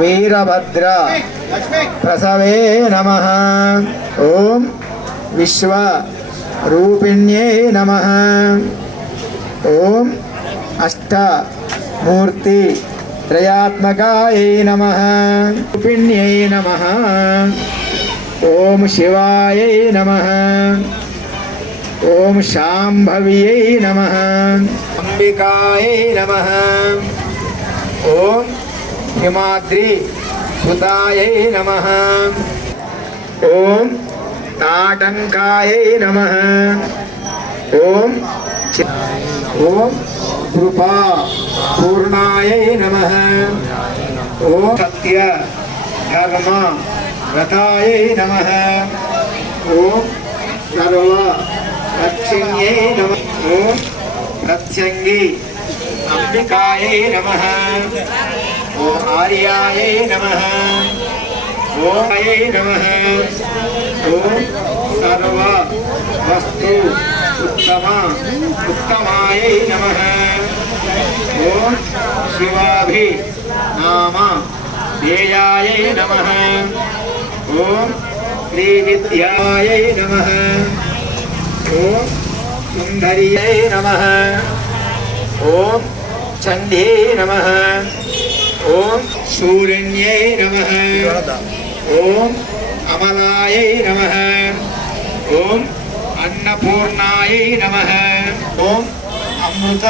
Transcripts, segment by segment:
వీరభద్ర. ప్రసవే నమ. ఓం విశ్వ రూపిణ్యే నమ. ఓం అష్ట మూర్తి త్రయాత్మకాయై నమ. రూపిణ్యై నమ. ఓం శివాయై నమ. ఓం శాంభవ్యై నమ. అంబికాయై నమ. ఓం हिमाद्री सुतायै नमः। ॐ ताटङ्कायै नमः। ॐ ॐ कृपा पूर्णायै नमः। ॐ सत्य धर्म रतायै नमः। ॐ सर्व लक्ष्म्यै नमः। ॐ प्रत्यङ्गी अंबिकायै नमः। ॐ आर्याय नमः। ओम अये नमः। ॐ सर्व वस्तु उत्तमा, उत्तमाय नमः। ॐ शिवाभि नाम देयाय नमः। श्री विद्याय नमः। ॐ सुन्दर्यै नमः। ॐ चंदे नमः। శూరణ్యై నమ. ఓం అమలాయై నమ. ఓం అన్నపూర్ణాయై నమ. ఓం అమృత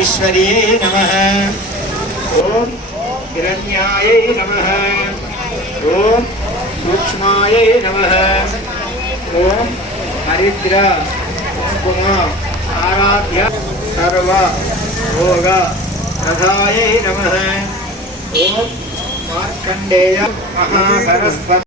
ఈశ్వర్యై నమ. ఓం హిరణ్యాయై నమ. ఓం సూక్ష్మాయై నమ. ఓం హరిద్ర కుంకుమ ఆరాధ్య సర్వ భోగ రథాయై నమ. ఓం మార్కండేయ మహాసరస్వతి